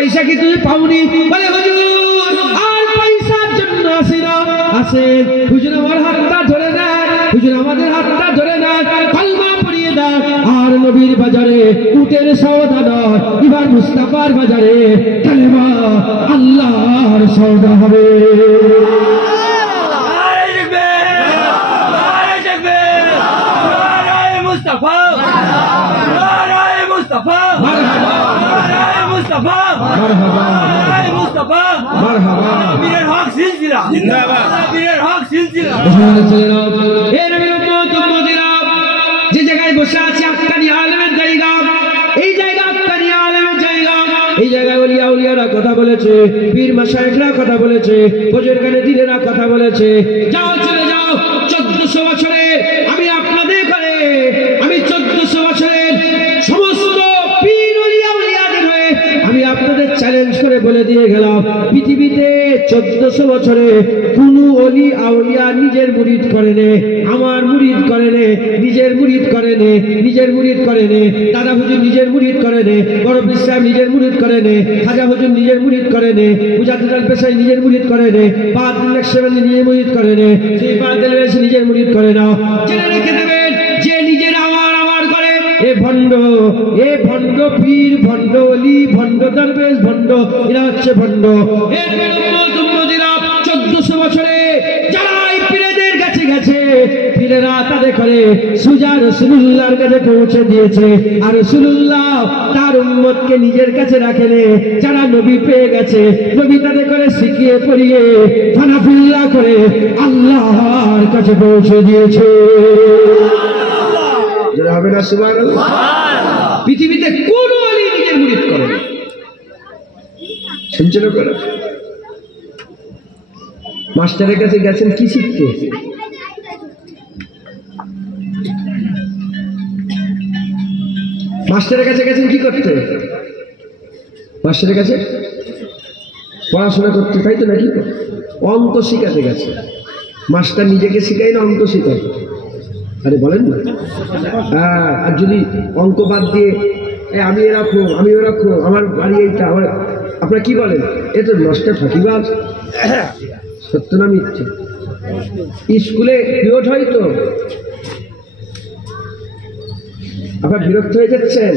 পয়সা কি তুমি পাওনি? বলে হুজুর আর পয়সার জন্য আসি না, আসে হুজুর আমার হাতটা ধরে নেয়, হুজুর আমাদের হাতটা ধরে নেয়, কলমা পড়িয়ে দেয়, আর নবীর বাজারে উটের সওদা নয়, এবার মুস্তাফার বাজারে কালেমা আল্লাহর সওদা হবে। যে জায়গায় বসে আছে আক্কানি আলেমের জায়গা, এই জায়গা আক্কানি আলেমের জায়গা, এই জায়গায় ওলিয়া উলিয়ারা কথা বলেছে, পীর মাশায়েখরা কথা বলেছে, বুজুর্গানে দিনেরা কথা বলেছে। যাও চলে যাও, 1400 বছরের আমি আপনাদের ঘরে, আমি 1400 বছরের সমস্ত পীর ওলিয়া উলিয়াদের হয়ে আমি আপনাদের চ্যালেঞ্জ করে বলে দিয়ে গেলাম, পৃথিবীতে 1400 বছরে কোন ওলি আউলিয়া নিজের মুরিদ করে নে, আমার মুরিদ করে নে, নিজের মুরিদ করে নে, নিজের মুরিদ করে নে, দাদা হুজুর নিজের মুরিদ করে নে, বড় পীর সাহেব নিজের মুরিদ করে নে, খাজা হুজুর নিজের মুরিদ করে নে, মুজাদ্দিদ আল পেশাই নিজের মুরিদ করে নে, বাহাদুর নকশবন্দি নিজের মুরিদ করে নে, সেই বাহাদুর বেশি নিজের মুরিদ করে নাও। জেনে রেখে দেবেন যে নিজের আমার আমার করে এ ভণ্ড, এ ভণ্ড পীর, ভণ্ড ওলি, ভণ্ড দরবেশ, ভণ্ড, এরা হচ্ছে ভণ্ড। এর 1400 বছরে যারা পীরেদের কাছে গেছে, পীরেরা তাদের করে সুজা রাসূলুল্লাহর কাছে পৌঁছে দিয়েছে, আর রাসূলুল্লাহ তার উম্মতকে নিজের কাছে রাখেনে। যারা নবী পেয়ে গেছে, নবী তাদের করে শিখিয়ে পড়িয়ে ফানাফিল্লাহ করে আল্লাহর কাছে পৌঁছে দিয়েছে। যারা হবে না সুবহানাল্লাহ। পৃথিবীতে কোন ওলি নিজের মুরিদ করে না, শুনছেন আপনারা? মাস্টারের কাছে গেছেন কি শিখতে? মাস্টারের কাছে গেছেন কি করতে? মাস্টারের কাছে পড়াশোনা করতে, তাই তো নাকি? অঙ্ক শিখাতে গেছে। মাস্টার নিজেকে শিখায় না অঙ্ক শিখায়? আরে বলেন না। আর যদি অঙ্ক বাদ দিয়ে আমি এরকম, আমি ওরকম, আমার বাড়ি এইটা, আমার, আপনারা কি বলেন? এ তো নষ্ট ফাঁকিবাজ। সত্য না মিথ্যে? স্কুলে পিরিয়ড হয় তো আপনার বিরক্ত হয়ে যাচ্ছেন?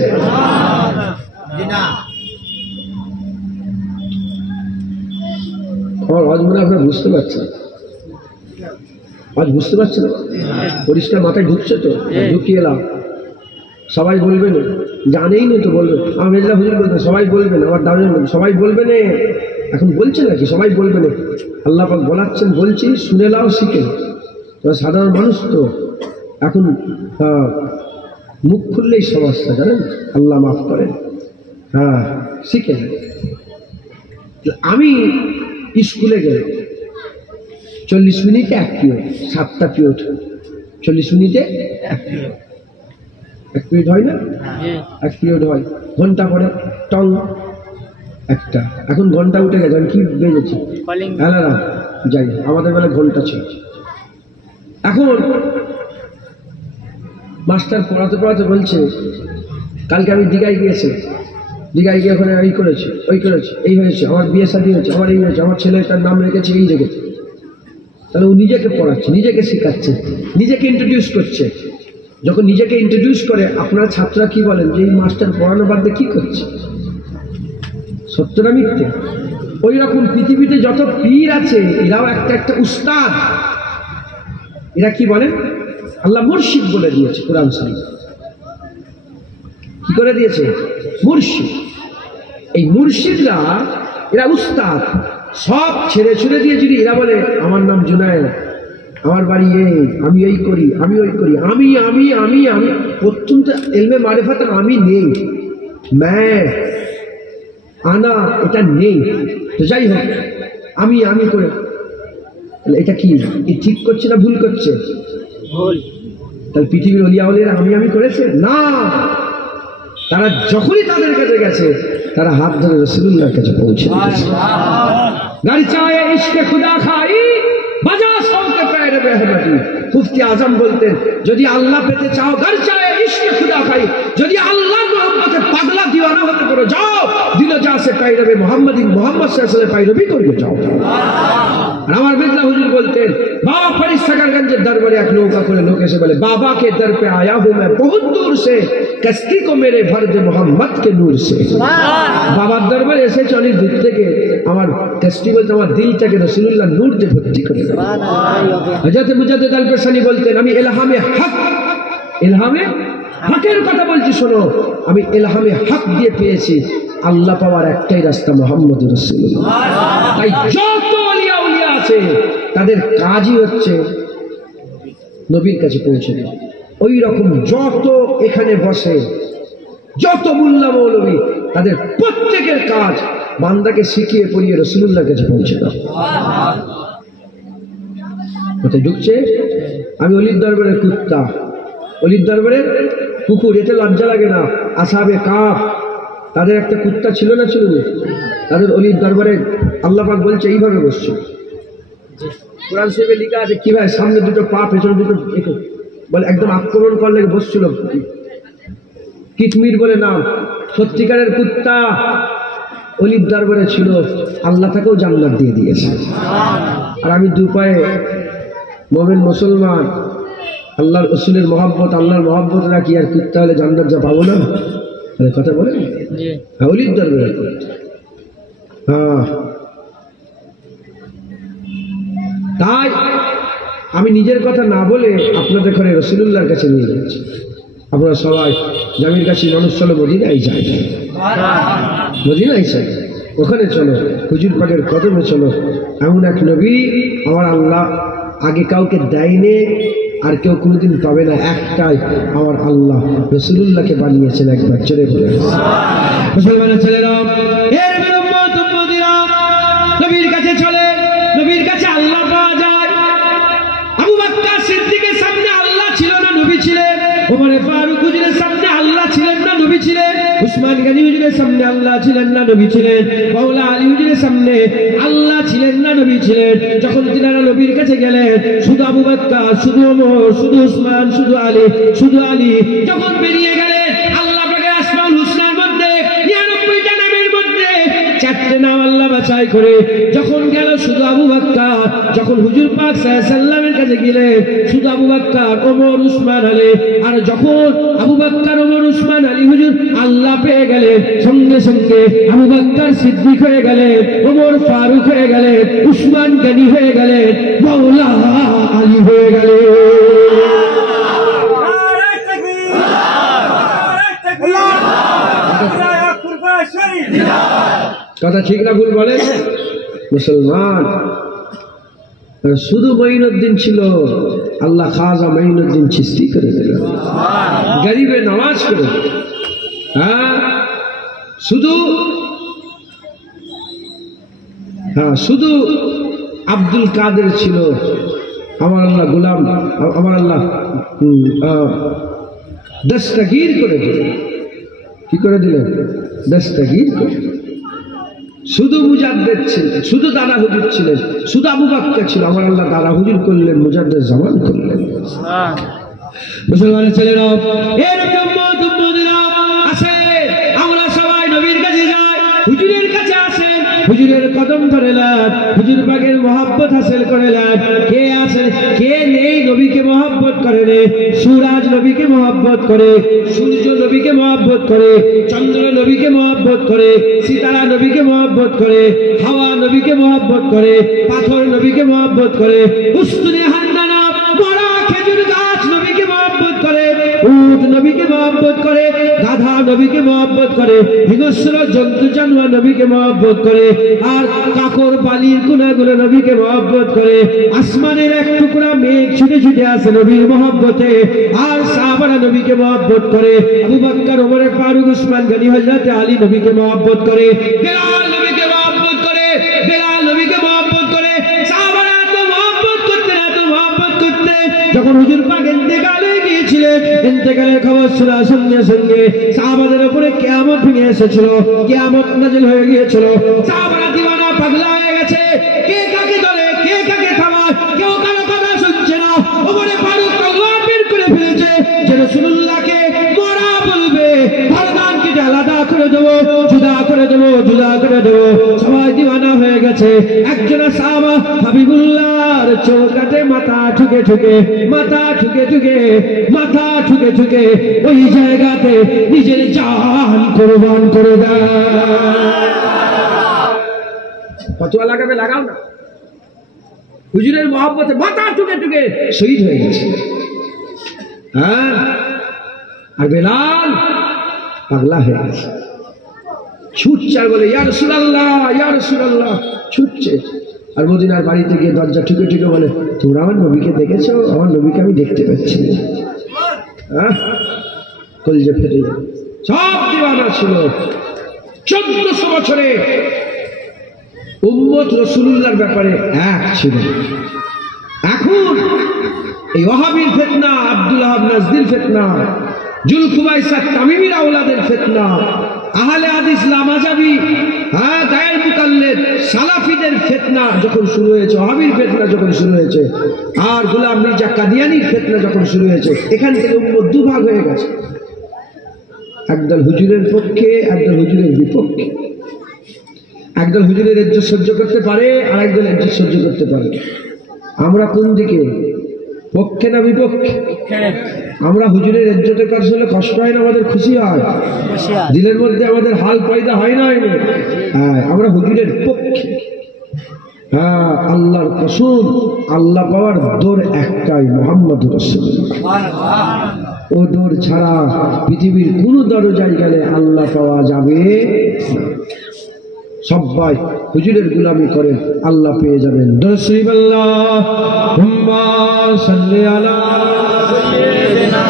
আমার আজ মনে আপনারা বুঝতে পারছেন, আজ বুঝতে পারছেন? পরিষ্কার মাথায় ঢুকছে তো? ঢুকিয়ে এলাম। সবাই বলবে না, জানেই না তো বলবে, আমার মেজলা হুজুর বলবে সবাই বলবে না, আমার দাদা সবাই বলবে না। এখন বলছে নাকি সবাই বলবে না? আল্লাহ পাক বলাচ্ছেন, বলছি শুনে নাও, শিখে। সাধারণ মানুষ তো এখন মুখ খুললেই সমস্যা, জানেন? আল্লাহ মাফ করেন। শিখে। আমি স্কুলে গেলাম, 40 মিনিটে 1 পিরিয়ড, 7টা পিরিয়ড, 40 মিনিটে 1 পিরিয়ড। 1 পিরিয়ড হয় না? 1 পিরিয়ড হয়, ঘন্টা পরে টং একটা। এখন ঘন্টা উঠে গেছে, কি বেজেছে? অ্যালার্ম। যাই, আমাদের বেলা ঘন্টা ছিল। এখন মাস্টার পড়াতে পড়াতে বলছে, কালকে আমি দীঘায় গিয়েছি, দীঘায় গিয়ে ওখানে এই করেছি, ওই করেছি, এই হয়েছে, আমার বিয়ে শাদী হয়েছে, আমার এই হয়েছে, আমার ছেলেটার নাম রেখেছে, এই রেখেছে। তাহলে ও নিজেকে পড়াচ্ছে, নিজেকে শেখাচ্ছে, নিজেকে ইন্ট্রোডিউস করছে। যখন নিজেকে ইন্ট্রোডিউস করে, আপনার ছাত্ররা কি বলেন যে এই মাস্টার পড়ানো বাদ দিয়ে কি করছে? সত্য না মিথ্যে? ওই রকম পৃথিবীতে যত পীর আছে, এরাও একটা একটা উস্তাদ। এরা কি বলেন? আল্লাহ মুর্শিদ বলে দিয়েছে কোরআন শরীফ। কি করে দিয়েছে? মুর্শিদ। এই মুর্শিদরা এরা উস্তাদ। সব ছেড়ে ছুড়ে দিয়ে যদি এরা বলে আমার নাম জুনায়েদ, আমার বাড়ি এই, আমি এই করি, আমি ওই করি, আমি আমি আমি আমি প্রত্যন্ত এলমে মারিফাত আমি নেই, আনা এটা নেই। তো যাই হোক, আমি আমি করে, এটা কি ঠিক করছে না ভুল করছে? ভুল। তাহলে পৃথিবীর ওলিয়া ওলিয়ারা আমি আমি করেছে না। তারা যখনই তাদের কাছে গেছে, তারা হাত ধরে রাসূলুল্লাহর কাছে পৌঁছে দিয়েছে। গাড়ি চায় ইশকে খুদা খাই বাজা সৌকে पैर बेहमती। মুফতি আজম বলতেন, যদি আল্লাহ পেতে চাও, গাড়ি চায় ইশকে খুদা খাই, যদি আল্লাহর মহব্বতে পাগলা দিও দিওয়ানা হতে পারো, যাও দিল যা সে পাইরবে মোহাম্মদ সাল্লাল্লাহু পাইরবি করবে, যাও। আর আমার বিজলা হুজুর বলতেন, बाबा फरिश्तागंज दरबार एक नौका করে लोग ऐसे बोले, बाबा के दर पे आया हूँ मैं बहुत दूर से, कश्ती को मेरे भर दे मोहम्मद के नूर से। बाबा दरबार ऐसे चली दूर থেকে আমার কষ্টি বলতে আমার দিলটাকে রাসূলুল্লাহ নূর দিয়ে ভর্তি করে দেয়। হযরত মুজাদ্দিদ আল পেশানি বলতেন, আমি ইলহামে হকের কথা বলছি, শোনো, আমি ইলহামে হক দিয়ে পেয়েছি আল্লাহ পাওয়ার একটাই রাস্তা মুহাম্মদুর রাসূলুল্লাহ। তাই যত ওলিয়া আছে তাদের কাজই হচ্ছে নবীর কাছে পৌঁছে দেওয়া। ওই রকম যত এখানে বসে যত মুল্লা মৌলবী, তাদের প্রত্যেকের কাজ বান্দাকে শিখিয়ে পড়িয়ে রাসূলুল্লাহর কাছে পৌঁছে দেওয়া। কোথায় ঢুকছে? আমি অলির দরবারের কুত্তা, অলির দরবারের কুকুর, এতে লজ্জা লাগে না? আসহাবে কাফ তাদের একটা কুত্তা ছিল না, ছিল না? তাদের অলির দরবারে আল্লাহ পাক বলছে এইভাবে বসছে। কোরআন শরীফে লেখা আছে কিভাবে সামনে দুটো পা পেছনে দুটো, বলে একদম আক্রমণ করলে বসছিল। কিটমির বলে নাম, সত্যিকারের কুত্তা অলির দরবারে ছিল, আল্লাহ তাকেও জান্নাত দিয়ে দিয়েছে। আর আমি দু পায়ে মুমিন মুসলমান, আল্লাহর রাসূলের মহব্বত, আল্লাহর মহব্বত রাখি, আর কুত্তা হলে জান্নাত যা পাবো না, কথা বলে অলির দরবারে। হ্যাঁ, তাই আমি নিজের কথা না বলে আপনাদের ঘরে রাসূলুল্লাহর কাছে নিয়ে যাচ্ছি। আপনারা সবাই জামির কাছে মানুষ চলো মদিনায় যাই, মদিনায় যাই, ওখানে চলো, হুজুর পাকের কদমে চলো। এমন এক নবী আমার আল্লাহ আগে কাউকে দেয়নি, আর কেউ কোনোদিন পাবে না, একটাই আমার আল্লাহ রাসূলুল্লাহকে বানিয়েছেন। একবার চলে বলে মুসলমানের ছেলেরা, এর বিরম্বত মদিনা, নবীর কাছে চলে, নবীর কাছে আল্লাহ পাওয়া যায়। আবু বকর সিদ্দিকের সামনে আল্লাহ ছিল না, নবী ছিলেন। ওমর ফারুক হুজুরের সামনে আল্লাহ ছিলেন না, নবী ছিলেন। উসমান গনি হুজুরের সামনে আল্লাহ ছিলেন না, নবী ছিলেন। মাওলা আলী হুজুরের সামনে আল্লাহ ছিলেন না, নবী ছিলেন। যখন তিনারা নবীর কাছে গেলেন, শুধু আবু বকর, শুধু ওমর, শুধু উসমান, শুধু আলী যখন বেরিয়ে গেলেন, আল্লাহ পাকের আসমাউল হুসনার মধ্যে 99টা নামের মধ্যে 4টে নাম আল্লাহ বাছাই করে যখন গেল শুধু আবু বকর, যখন হুজুর পাক সাল্লাল্লাহু আলাইহি সাল্লামের কাছে গেলেন শুধু আবু বকর, ওমর, উসমান, আলী, আর যখন আবু বকর, ওমর, উসমান, আলী হুজুর আল্লাহ পেয়ে গেলেন, সঙ্গে সঙ্গে আবু বকর সিদ্দিক হয়ে গেলেন, ওমর ফারুক হয়ে গেলেন, উসমান গনি হয়ে গেলেন, মাওলা আলী হয়ে গেলেন। কথা ঠিক না ভুল বলেন? মুসলমান শুধু মঈনুদ্দিন ছিল, আল্লাহ খাজা মঈনুদ্দিন চিশতি করে দিল, গরিবে নওয়াজ করে দিল। হ্যাঁ, শুধু আব্দুল কাদের ছিল, আমার আল্লাহ গোলাম, আমার আল্লাহ দস্তগীর করে দিলেন। কি করে দিলেন? দস্তগীর করে। শুধু মুজাদ্দেদ ছিলেন, শুধু দাদা হুজুর ছিলেন, শুধু আবু বকর ছিল, আমার আল্লাহ দাদা হুজুর করলেন, মুজাদ্দেদ জামান করলেন। মুসলমানের ছেলেরা, এরকম মদিনা আছে, আমরা সবাই নবীর কাছে যাই, হুজুরের কাছে আসেন, হুজুরের কদম ধরে নেন, হুজুর পাকের মহব্বত হাসিল করে নেন। কে আছে, কে নেই নবীকে মহব্বত করে রে? সূরাজ নবীকে মহব্বত করে, সূর্য নবীকে মহব্বত করে, চন্দ্র নবীকে মহব্বত করে, সিতারা নবীকে মহব্বত করে, হাওয়া নবীকে মহব্বত করে, পাথর নবীকে মহব্বত করে, উস্তুনে হান্নানা বড় খেজুর গাছ নবীকে মহব্বত করে, উট নবীকে মহব্বত করে, গাধা নবীকে মহব্বত করে, হিংস্র জন্তু জানোয়ার নবীকে মহব্বত করে, আর কাকর বালির কোনাগুলো নবীকে মহব্বত করে। আসমানের এক টুকরা মেঘ ছুটে ছুটে আসে নবীর মহব্বতে, আর সাহাবারা নবীকে মহব্বত করে। আবু বকর, ওমর ফারুক, উসমান গনি, হযরত আলী নবীকে মহব্বত করে, বেলাল নবীকে মহব্বত করে, বেলাল নবীকে মহব্বত করে। সাহাবারা এত মহব্বত করতেন, এত মহব্বত করতেন, যখন হুজুর পাক ইন্তেকাল হয়ে গিয়েছিলেন, ইন্তেকালের খবর শোনার সঙ্গে সঙ্গে সাহাবাদের উপরে কিয়ামত ভেঙে এসেছিল, কিয়ামত নাযিল হয়ে গিয়েছিল। সাহাবারা দিওয়ানা, পাগলা হয়ে গেছে, কে কাকে ধরে, কে কাকে থামায়, কেউ কারো কথা শুনছে না। ওমর ফারুক তলোয়ার বের করে ফেলেছে যে রাসূলুল্লাহকে মরা বলবে, গর্দান কেটে আলাদা করে দেব। দেবো, জুদা করে দেবো। সবাই দিওয়ানা হয়ে গেছে। একজন সাহাবা হাবিবুল্লাহর চৌকাতে মাথা ঠুকে ঠুকে ওই জায়গাতে নিজের জান কোরবান করে দেয়। ফতোয়া লাগাবে, লাগাও না। হুজুরের মহব্বতে মাথা ঠুকে শহীদ হয়ে গেছে। হ্যাঁ, আর বেলাল পাগলা হয়ে গেছে, ছুটছে আর বলে ইয়া রাসূলুল্লাহ, ছুটছে। আর মদিনার বাড়িতে গিয়ে দরজা ঠুকে বলে, তোমরা আমার নবীকে দেখেছো? আমার নবীকে আমি দেখতে পাচ্ছি না। কলিজা ফেটে যায়। সব দিওয়ানা ছিল। 1400 বছরে উম্মত রাসূলুল্লাহর ব্যাপারে এক ছিল। এখন এই ওয়াহাবীর ফিতনা, আব্দুল ওয়াহাব নাজদির ফিতনা, জুলকুবাইসা তামিমির আওলাদের ফিতনা, আহলে হাদিস লামাজাবি, গায়ের মুকাল্লিদ সালাফিদের ফিতনা যখন শুরু হয়েছে, ওয়াহাবীর ফিতনা যখন শুরু হয়েছে, আর গোলাম মির্জা কাদিয়ানির ফিতনা যখন শুরু হয়েছে, এখান থেকে উম্মত দুভাগ হয়ে গেছে। একদল হুজুরের পক্ষে, একদল হুজুরের বিপক্ষে। একদল হুজুরের ইজ্জত সহ্য করতে পারে, আর একদল ইজ্জত সহ্য করতে পারে। আমরা কোন দিকে, পক্ষে না বিপক্ষে? আমরা হুজুরের ইজ্জতের কাজ হলে কষ্ট হয় না, আমাদের খুশি হয়, দিলের মধ্যে আমাদের হাল পয়দা হয় না? হ্যাঁ, আমরা হুজুরের পক্ষে। হ্যাঁ, আল্লাহর কসম, আল্লাহ পাওয়ার দৌড় একটাই, মুহাম্মদুর রাসূলুল্লাহ। ও দৌড় ছাড়া পৃথিবীর কোন দরজায় গেলে আল্লাহ পাওয়া যাবে না। সবাই হুজুরের গোলামি করেন, আল্লাহ পেয়ে যাবেন। দরুদ আল্লাহুম্মা সাল্লি আলা সাইয়্যিদিনা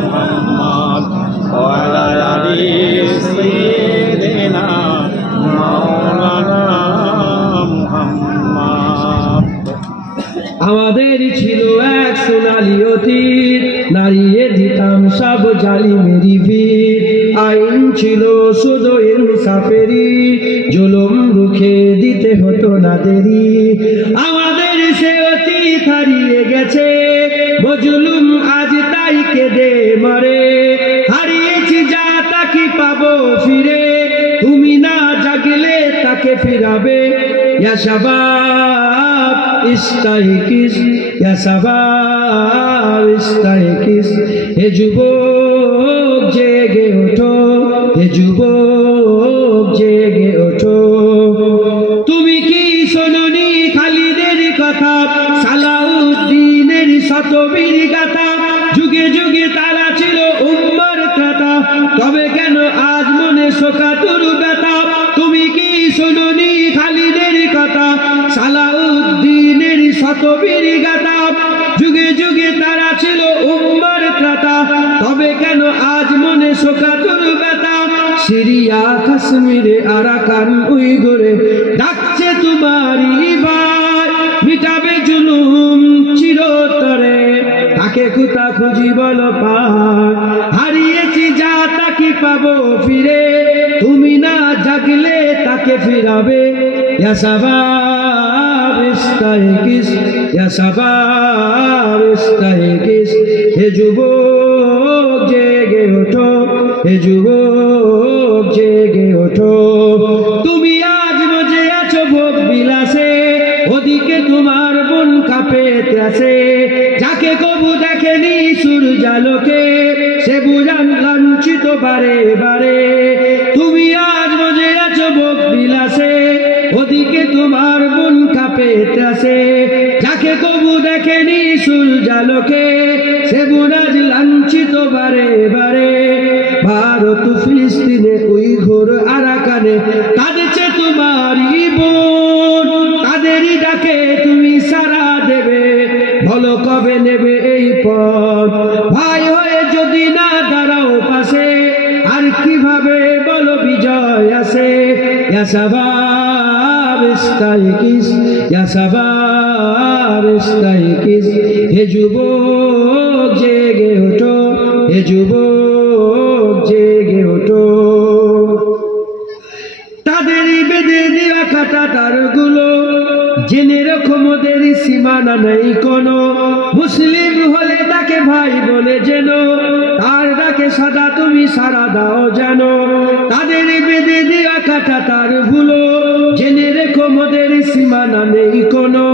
মুহাম্মদ ওয়া আলা আলি সাইয়্যিদিনা মাওলানা মুহাম্মদ। আমাদের ছিল এক সোনালী অতীত, নারিয়ে দিতাম সব জালিমেরই ভিড়। আইন ছিল শুধু ইনসাফেরই, জুলুম রুখে দিতে হতো না দেরি। আমাদের সে অতীত হারিয়ে গেছে, মজলুম আজ তাই কেঁদে মরে। হারিয়েছি যা তাকে পাবো ফিরে, তুমি না জাগলে তাকে ফিরাবে। ইয়া শাবাব ইস্তাইকিস, ইয়া শাবাব ইস্তাইকিস। হে যুবক জেগে ওঠো, হে যুবক জেগে ওঠো। তুমি কি শোনোনি খালিদের কথা, সালাউদ্দিনের শতবীর গাথা? যুগে যুগে তারা ছিল উম্মার ত্রাতা, তবে কেন আজ মনে শোকাতুর ব্যথা? তুমি কি শোনোনি খালিদের কথা, সালাউদ্দিনের শতবীর গাথা? যুগে যুগে তারা ছিল উম্মার ত্রাতা, তবে কেন আজ মনে শোকাতুর ব্যথা? সিরিয়া কাশ্মীরে আরাকান উইঘুরে ডাকছে তোমারই ভাই, মিটাবে জুলুম চিরতরে, তাকে কোথা খুঁজি বলো পাই। হারিয়েছি যা তাকে পাবো ফিরে, তুমি না জাগলে তাকে ফিরাবে। ইয়া শাবাব ইস্তাইকিস, ইয়া শাবাব ইস্তাইকিস। হে যুবক জেগে ওঠো, হে যুবক জেগে ওঠো। তুমি আজ মজে আছো ভোগ বিলাসে, ওদিকে তোমার বোন কাঁপেতে আছে। যাকে কবু দেখেনি সূর্যালোকে, সে বুঝান লাঞ্ছিত বারে বারে। তুমি আজ মজে আছো ভোগ বিলাসে, ওদিকে তোমার বোন কাঁপেতে আছে। যাকে কবু দেখেনি সূর্যালোকে, সে বুঝান লাঞ্ছিত বারে বারে। ভারত ফিলিস্তিনে উইঘুর আরাকানে কাঁদছে তোমারই বোন, তাদেরই ডাকে তুমি সাড়া দেবে, বলো কবে নেবে এই পথ? ভাই হয়ে যদি না দাঁড়াও পাশে, আর কিভাবে বলো বিজয় আসে? ইয়া শাবাব ইস্তাইকিস, ইয়া শাবাব ইস্তাইকিস। হে যুবক জেগে ওঠো, হে যুবক জেগে ওঠো। তাদেরই বেঁধে দেওয়া কাটা তারগুলো জেনে রাখো মোদের সীমানা নেই কোনো, মুসলিম হলে তাকে ভাই বলে যেন, তার ডাকে সাদা তুমি সারা দাও যেন, তাদের বেঁধে দেওয়া কাটা তার ভুলো, জেনে রেখো মোদের সীমানা নেই কোনো,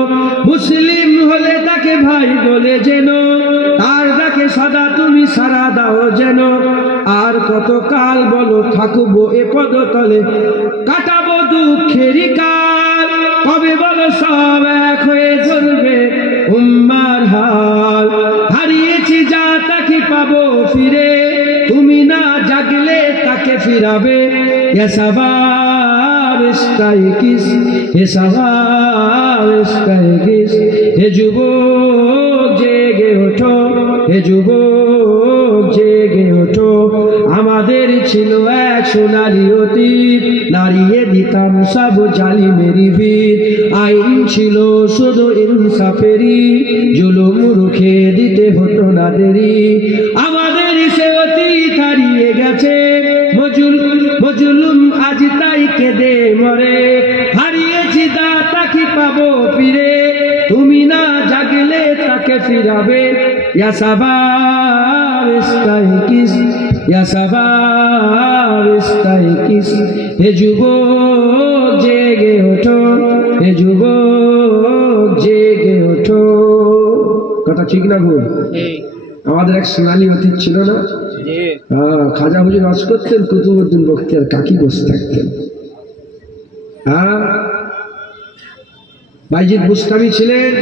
মুসলিম হলে তাকে ভাই বলে যেন, তার ডাকে সাদা তুমি সারা দাও যেন। আর কত কাল বলো থাকবো এ পদতলে, কাটাবো দুঃখেরই কাল, কবে বলো সব এক হয়ে ধরবে উম্মার হাল। হারিয়েছি যা তাকে পাবো ফিরে, তুমি না জাগলে তাকে ফিরাবে। এ শাবাব ইস্তাইকিস, হে শাবাব ইস্তাইকিস, হে যুবক জেগে ওঠো, হে যুবক জেগে ওঠো। আমাদের ছিল এক সোনালী অতীত, নাড়িয়ে দিতাম সব জালিমেরই ভিত, আইন ছিল শুধু ইনসাফেরই, জুলুম রুখে দিতে হতো না দেরি। আমাদের সে অতীত হারিয়ে গেছে, মজলুম আজ তাই কেঁদে মরে। হারিয়েছি দা তাকে পাবো ফিরে, তুমি না জাগলে তাকে ফিরাবে। ইয়া শাবাব ইস্তাইকিস, ইয়া শাবাব ইস্তাইকিস, হে যুবক জেগে ওঠো, হে যুবক জেগে ওঠো। কথা ঠিক না ভুল? আমাদের এক সোনালী অতীত ছিল না? খাজা হুজুর নাচ করতেন, কুতুবউদ্দিন বখতিয়ার কাকি বসে থাকতেন। বাইজিদ বুস্তামি ছিলেন,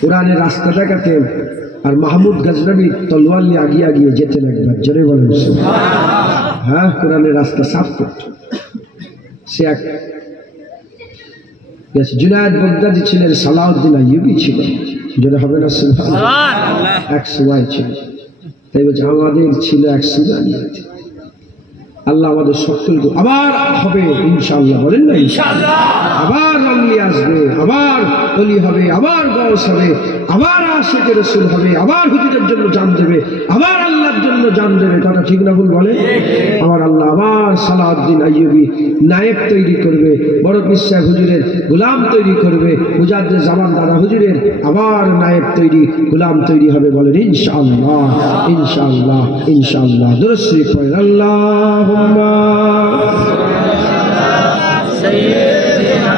কোরআনের রাস্তা দেখাতেন, আর মাহমুদ গজনবী তলোয়ার নিয়ে আগিয়ে আগিয়ে যেতেন। একবার জোরে বলেন হ্যাঁ, কোরআনের রাস্তা সাফ করত। সে এক জুনায়েদ বাগদাদি ছিলেন, সালাউদ্দিন আইয়ুবী ছিল, জোরে হবে না সুবহানাল্লাহ, এক সময় ছিল। তাই বলছে আমাদের ছিল এক সোনালী অতীত। আল্লাহ আমাদের সকলকে আবার হবে ইনশাআল্লাহ, বলেন না ইনশাআল্লাহ। আবার রঙলি আসবে, আবার অলি হবে, আবার গৌস হবে, আবার আশিকে রাসূল হবে, আবার হুজুরের জন্য জান দেবে, আবার আল্লাহর জন্য জান দেবে। কথা ঠিক না ভুল বলে? আমার আল্লাহ আবার সালাউদ্দিন আইয়ুবী নায়েব তৈরি করবে, বড় পীর সাহেব হুজুরের গোলাম তৈরি করবে, মুজাদ্দিদ জামান দাদা হুজুরের আবার নায়েব তৈরি, গোলাম তৈরি হবে। বলেন ইনশাআল্লাহ, ইনশাআল্লাহ, ইনশাআল্লাহ। দুরূদ শরীফ পড়েন। আল্লাহুম্মা সাইয়্যিদিনা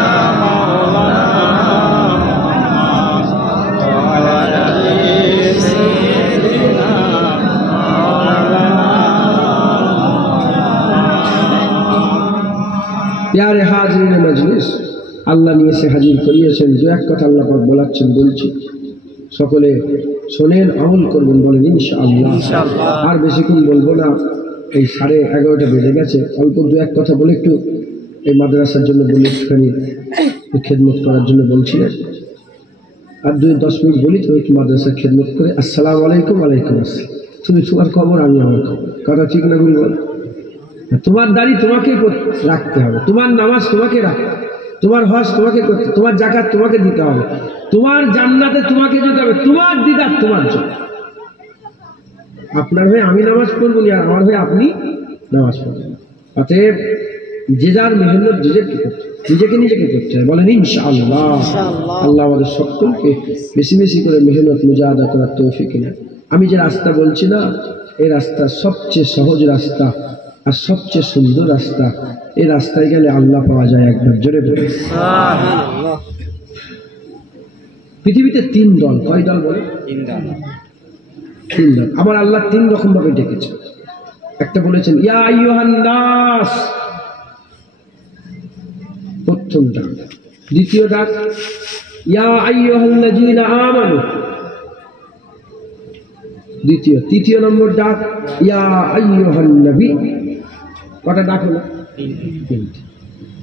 প্যারে হাজিরিন মজলিস, আল্লাহ নিয়ে এসে হাজির করিয়েছেন। দু এক কথা আল্লাহ পাক বলাচ্ছেন, বলছি সকলে শোনেন, আমল করবেন। বলেন ইনশাআল্লাহ। আর বেশিক্ষণ বলবো না, এই 11:30 বেজে গেছে। অল্প দু এক কথা বলে একটু এই মাদ্রাসার জন্য বলি, একটুখানি খেদমত করার জন্য বলছিলেন। আর 2-10 মিনিট বলি তো একটু মাদ্রাসার খেদমত করে। আসসালামু আলাইকুম। ওয়ালাইকুম আসসালাম। তুমি তোমার খবর, আমি আমার খবর। কথা ঠিক না বলি? বল, তোমার দাড়ি তোমাকে রাখতে হবে, তোমার নামাজ তোমাকে রাখতে, তোমার হজ তোমাকে করতে, তোমার যাকাত তোমাকে দিতে হবে, তোমার জান্নাতে তোমাকে যেতে হবে, তোমার দিদার তোমার জন্য। আপনার হয়ে আমি নামাজ পড়বো না, আর আমার হয়ে আপনি নামাজ পড়বেন। অতএব যে যার মেহনত নিজেকে নিজেকে করতে হয়। বলেন ইনশাআল্লাহ। আল্লাহ আমাদের সকলকে বেশি বেশি করে মেহনত মুজাহাদা করার তৌফিক দেন। আমি যে রাস্তা বলছি না, এই রাস্তা সবচেয়ে সহজ রাস্তা আর সবচেয়ে সুন্দর রাস্তা। এই রাস্তায় গেলে আল্লাহ পাওয়া যায়। একবার জোরে বলে সুবহানাল্লাহ। পৃথিবীতে 3 দল, কয় দল বলে? 3 দল। 3 দল। আমার আল্লাহ 3 রকম ভাবে ডেকেছে। একটা বলেছেন ইয়া আইয়ুহান নাস, প্রথম ডাক। দ্বিতীয় ডাক ইয়া আইয়ুহাল্লাযীনা আমানু, দ্বিতীয়। তৃতীয় নম্বর ডাক ইয়া আইয়ুহান নবী। কটা ডাক হলো? 3।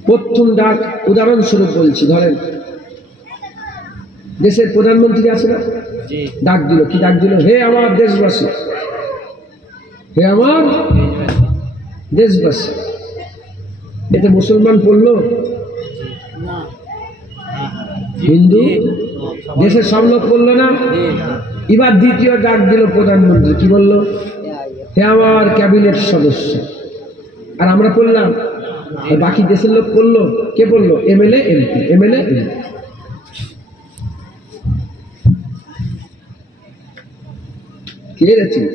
প্রথম ডাক উদাহরণস্বরূপ বলছি, ধরেন দেশের প্রধানমন্ত্রী আছে না, ডাক দিল। কি ডাক দিল? হে আমার দেশবাসী, হে আমার দেশবাসী। এতে মুসলমান পড়লো, হিন্দু, দেশের সব লোক পড়লো না। এবার দ্বিতীয় ডাক দিল প্রধানমন্ত্রী, কি বললো? হে আমার ক্যাবিনেট সদস্য। আর আমরা পড়লাম, বাকি দেশের লোক পড়লো। কে পড়লো? MLA, MP, MLA, MP. কে রে তুই?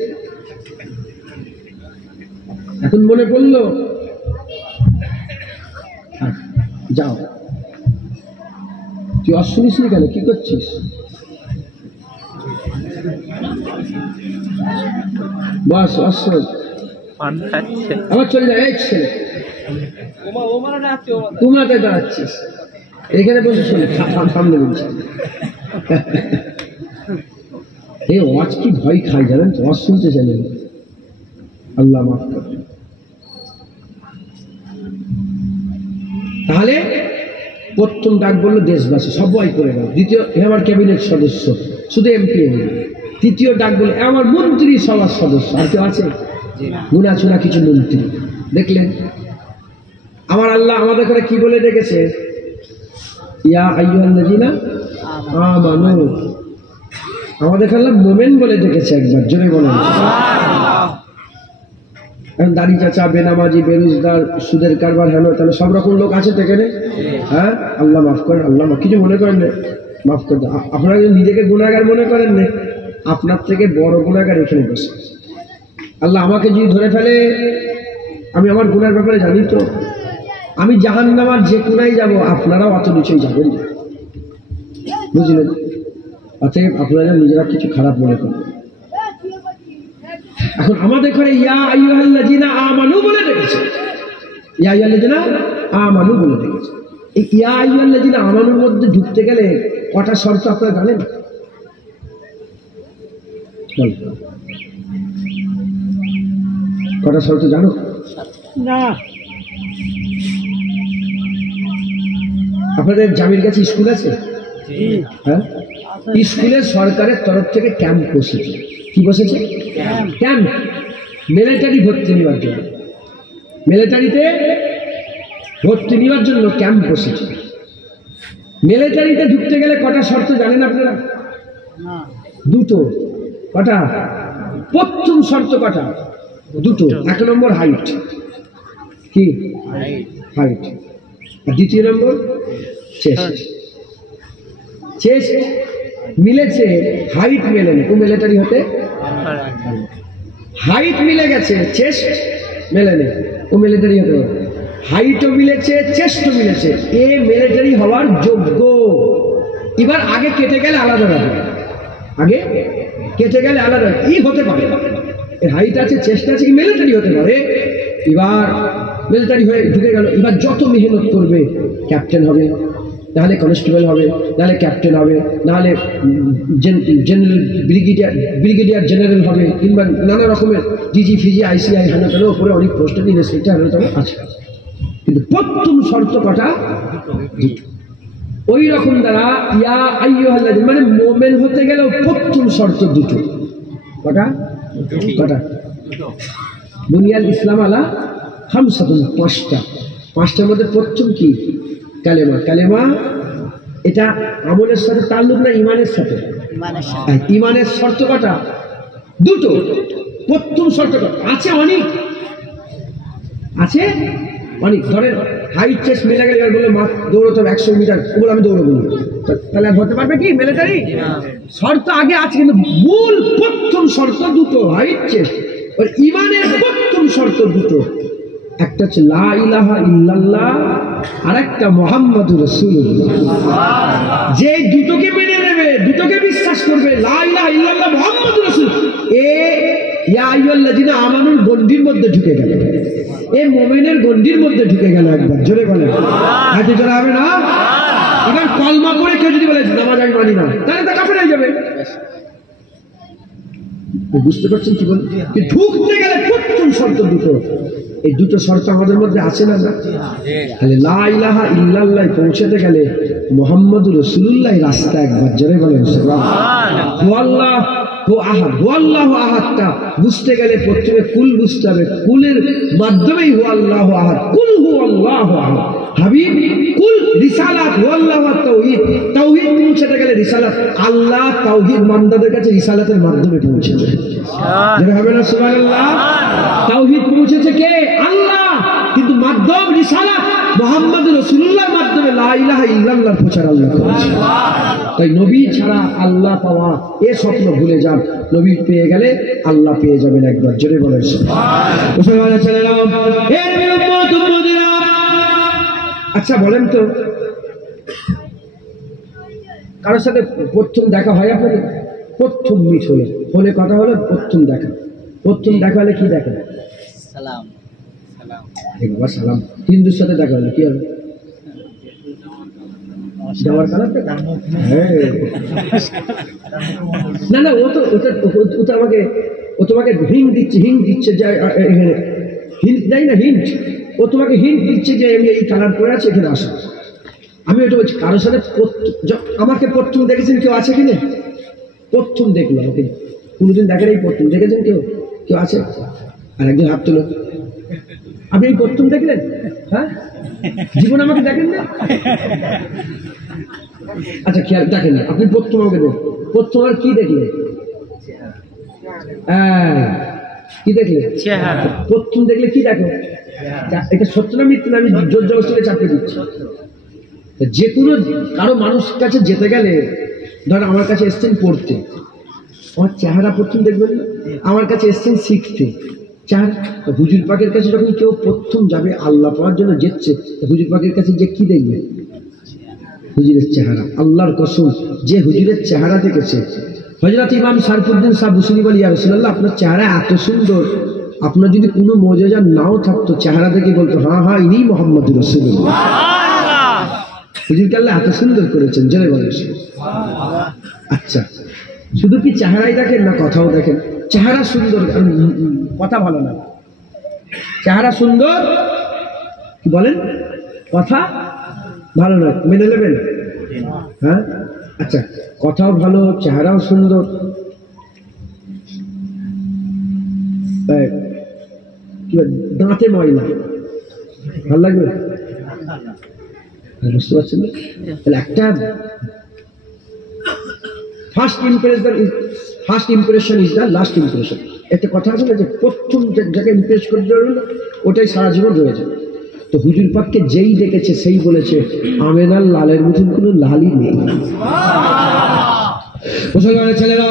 এখন মনে পড়লো, যাও। তুই শুনিস নি কেন? কি করছিস? বস আবার চলে যায়। এই ছেলে তোমরাতে দাঁড়াচ্ছিস, এখানে বসে শুনে সামনে বলছি। এই ওয়াজ কি ভয় খাই জানেন তো? ওয়াজ শুনতে চাইলেন, আল্লাহ মাফ করবেন। তাহলে প্রথম ডাক বললো দেশবাসী, সবাই করে গেল। দ্বিতীয়, আমার ক্যাবিনেট সদস্য, শুধু এমপি। তৃতীয় ডাক বললো আমার মন্ত্রী সভার সদস্য। আর কেউ আছে? গুনাচুনা কিছু মন্ত্রী। দেখলেন আমার আল্লাহ আমাদের করে কি বলে ডেকেছে? ইয়া আইয়ুহাল্লাযীনা আমানু। আমাদের আল্লাহ মোমেন বলে ডেকেছে একবার, জোরে বলেন। এখন দাড়ি চাচা, বেনামাজি, বেরোজগার, সুদের কারবার, হেন তাহলে সব রকম লোক আছে এখানে। হ্যাঁ, আল্লাহ মাফ করেন, আল্লাহ কিছু মনে করেন না, মাফ করে দেন। আপনারা যদি নিজেকে গুনাহগার মনে করেন না, আপনার থেকে বড় গুনাহগার এখানে বসে। আল্লাহ আমাকে যদি ধরে ফেলে, আমি আমার গুনার ব্যাপারে জানি তো, আমি জাহান্নামার যে কোনায় যাব, আপনারাও অত নিচেই যাবেন, বুঝলেন? অতএব আপনারা নিজেরা কিছু খারাপ মনে করেন। এখন আমাদের ঘরে ইয়া আইয়ুহাল্লাযীনা আমানু বলে ডেকেছে, ইয়া আইয়ুহাল্লাযীনা আমানু বলে ডেকেছে। এই ইয়া আইয়ুহাল্লাযীনা আমানুর মধ্যে ঢুকতে গেলে কটা শর্ত আপনারা জানেন? কটা শর্ত জানো? না। আপনাদের জামির কাছে স্কুল আছে? হ্যাঁ, স্কুলে সরকারের তরফ থেকে ক্যাম্প বসেছে। কি বসেছে? ক্যাম্প। মিলিটারি ভর্তি নেওয়ার জন্য, মিলিটারিতে ভর্তি নেওয়ার জন্য ক্যাম্প বসেছে। মিলিটারিতে ঢুকতে গেলে কটা শর্ত জানেন আপনারা? দুটো। কটা? প্রথম শর্ত কটা? দুটো। এক নম্বর হাইট। কি হাইট? আর দ্বিতীয় নম্বর চেস্ট। চেস্ট মিলেছে, হাইট মেলেনি, ও মিলিটারি হতে। হাইট মিলে গেছে, চেস্ট মেলেনি, ও মিলিটারি হতে। হাইটও মিলেছে, চেস্টও মিলেছে, এ মিলিটারি হওয়ার যোগ্য। এবার আগে কেটে গেলে আলাদা হবে, আগে কেটে গেলে আলাদা ই হতে পারে। হাইট আছে, চেষ্টা আছে, কি মিলিটারি হতে পারে। এবার মিলিটারি হয়ে ঢুকে গেল। এবার যত মেহনত করবে, ক্যাপ্টেন হবে, নাহলে কনস্টেবল হবে, নাহলে ক্যাপ্টেন হবে, নাহলে জেনারেল, ব্রিগেডিয়ার জেনারেল হবে, কিংবা নানা রকমের ডিজি ফিজি আইসিআই হানাতার ওপরে অনেক পোস্টে দিলে সেটা হানাতার আছে। কিন্তু প্রথম শর্ত কটা? ওই রকম দ্বারা ইয়া আইয়ুহাল্লাযীনা মানে মোমেন হতে গেলেও প্রথম শর্ত দুটো। কটা? কটা? বুনিয়াল ইসলাম আলা খামসাতুন, পাঁচটা। পাঁচটার মধ্যে প্রথম কি? কালেমা। কালেমা এটা আমলের সাথে তাল্লুক না ইমানের সাথে? ইমানের শর্ত কটা? দুটো। প্রথম শর্ত কটা? আছে অনেক, আছে অনেক। ধরেন হাইট চেস্ট মিলে গেলে বলে দৌড়তে হবে 100 মিটার, ওগুলো আমি দৌড়বো, তাহলে আর হতে পারবে কি মিলিটারি? শর্ত আগে আছে, কিন্তু মূল প্রথম শর্ত দুটো, হাইট চেস্ট। আর ইমানের প্রথম শর্ত দুটো, একটা হচ্ছে লা ইলাহা ইল্লাল্লাহ, আর একটা মুহাম্মাদুর রাসূলুল্লাহ। যে দুটোকে মেনে নেবে, দুটোকে বিশ্বাস করবে, লা ইলাহা ইল্লাল্লাহ মুহাম্মাদুর রাসূল, এ ইয়া আইয়ুহাল্লাযীনা আমানুর গণ্ডির মধ্যে ঢুকে গেল, এ মুমিনের গণ্ডির মধ্যে ঢুকে গেল। একবার জোরে বলেন, এত জোরে হবে না? এবার কলমা পড়ে কেউ যদি বলে নামাজ আমি মানি না, তাহলে তা কাফের হয়ে যাবে। বুঝতে পারছেন কি বলেন? ঢুকতে গেলে প্রথম শর্ত দুটো, এই দুটো শর্ত আমাদের মধ্যে আছে না? তাহলে লা ইলাহা ইল্লাল্লাহ পৌঁছাতে গেলে মুহাম্মাদুর রাসূলুল্লাহ রাস্তা। একবার জোরে বলেন সুবহানাল্লাহ। হুয়াল্লাহু আহাদটা বুঝতে গেলে প্রথমে কুল বুঝতে হবে, কুলের মাধ্যমেই হুয়াল্লাহু আহাদ, কুল হুয়াল্লাহু আহাদ। হাবিব কুল রিসালাত, হুয়াল্লাহু তাওহীদ, তাওহীদ পৌঁছাতে গেলে রিসালাত, আল্লাহ তাওহীদ বান্দাদের কাছে রিসালাতের মাধ্যমে পৌঁছেছে। যেটা হবে না সুবহানাল্লাহ? তাওহীদ পৌঁছেছে কে? আল্লাহ, কিন্তু মাধ্যম রিসালাত মুহাম্মদ রাসূলুল্লাহর মাধ্যমে, লা ইলাহা ইল্লাল্লাহর প্রচার আল্লাহ করেছে। তাই নবী ছাড়া আল্লাহ পাওয়া এ স্বপ্ন ভুলে যান, নবী পেয়ে গেলে আল্লাহ পেয়ে যাবেন একবার, জোরে বলেন মুসলমানের ছেলেরা। আচ্ছা বলেন তো, কারোর সাথে প্রথম দেখা হয় আপনাদের? প্রথম মিট হলে কথা হলো প্রথম দেখা হলে কি দেখেন? সালাম। বাবা সালাম। হিন্দুর সাথে দেখা হলে কি হবে? যাওয়ার কালার না না, ও তোমাকে হিন্ট দিচ্ছে যে এখানে হিন্ট দেয় না, হিন্ট ও তোমাকে হিন্ট দিচ্ছে যে আমি এই কালার পরে আছে, এখানে আসা। আমি ওটা বলছি, কারোর সাথে আমাকে প্রথম দেখেছেন কেউ আছে কিনা? প্রথম দেখলো আমাকে, কোনোদিন দেখেন এই প্রথম দেখেছেন কেউ আছে? আর একদিন হাত তুলো, আপনি এই প্রথম দেখলেন? হ্যাঁ, জীবন আমাকে দেখেন না? আচ্ছা খেয়াল দেখেন না, আপনি প্রথম আমাকে দেখেন, প্রথম আর কি দেখলেন? কি দেখলে? প্রথম দেখলে কি দেখো? এটা সত্য না মিথ্যা না? আমি জোর জবরদস্তি চাপিয়ে দিচ্ছি। যে কোনো কারো মানুষ কাছে যেতে গেলে, ধর আমার কাছে এসছেন পড়তে, আমার চেহারা প্রথম দেখবেন না? আমার কাছে এসছেন শিখতে, হুজুর পাকের কাছে যখন কেউ প্রথম যাবে আল্লাহ পাওয়ার জন্য যেচ্ছে, হুজুর পাকের কাছে যে কি দেখবে? হুজুরের চেহারা। আল্লাহর কসম, যে হুজুরের চেহারা দেখেছে, হযরত ইমাম শরফুদ্দীন সাহেব বুসরি বলি, ইয়া রাসূলুল্লাহ আপনার চেহারা এত সুন্দর, আপনার যদি কোনো মুজিজা নাও থাকতো, চেহারা দেখে বলতো হ্যাঁ ইনি মুহাম্মদুর রাসূলুল্লাহ। হুজুরকে আল্লাহ এত সুন্দর করেছেন, জোরে বলেন। আচ্ছা, শুধু কি চেহারাই দেখেন না কথাও দেখেন? চেহারা সুন্দর, কথা ভালো না। চেহারা সুন্দর কি বলেন, কথা ভালো নয়, মেনে নেবেন? হ্যাঁ, আচ্ছা, কথাও ভালো, চেহারাও সুন্দর, দাঁতে ময়লা, ভালো লাগবে? বুঝতে পারছেন না? তাহলে একটা first impression is the last impression. একটা কথা আছে না যে প্রথম যাকে ইমপ্রেস করতে পারবে না ওটাই সারা জীবন রয়ে যাবে। তো হুজুর পাককে যেই দেখেছে সেই বলেছে আমেনার লালের মতন কোনো লালই নেই। মুসলমানের ছেলেরা,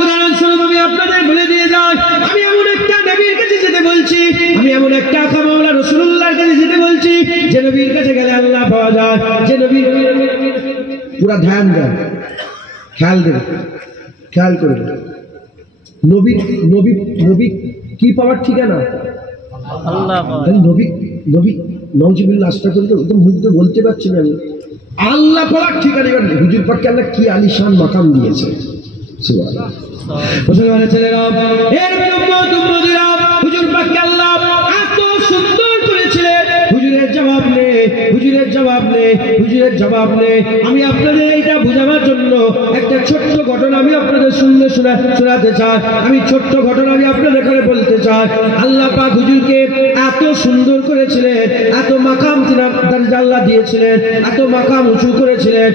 উদাহরণস্বরূপ আমি আপনাদের বলে দিয়ে যাই, আমি এমন একটা নবীর কাছে যেতে বলছি, আমি এমন একটা আকা মাওলা রাসূলুল্লাহর কাছে যেতে বলছি, যে নবীর কাছে গেলে আল্লাহ পাওয়া যায়। যে নবীর পুরা ধ্যান দেন, খেয়াল করে নবী কি পাওয়ার ঠিকানা? নবী নওজুবিল্লাহ আস্তাগফিরুল্লাহ, একদম মুগ্ধ বলতে পারছি না আমি। আল্লাহ পাওয়ার ঠিকানা, হুজুর পাককে আল্লাহ কি আলিশান মাকাম দিয়েছে। সুবহানাল্লাহ। মুসলমানের ছেলেরা, হুজুর পাককে আল্লাহ এত সুন্দর করেছিলেন, হুজুরের জবাব নেই। আমি আপনাদের এইটা বোঝাবার জন্য একটা ছোট্ট ঘটনা আমি আপনাদের শোনাতে চাই। আমি ছোট্ট ঘটনা আমি আপনাদের করে বলতে চাই। আল্লাহ পাক হুজুরকে এত সুন্দর করেছিলেন, এত মাকাম আল্লাহ দিয়েছিলেন, এত মাকাম উঁচু করেছিলেন।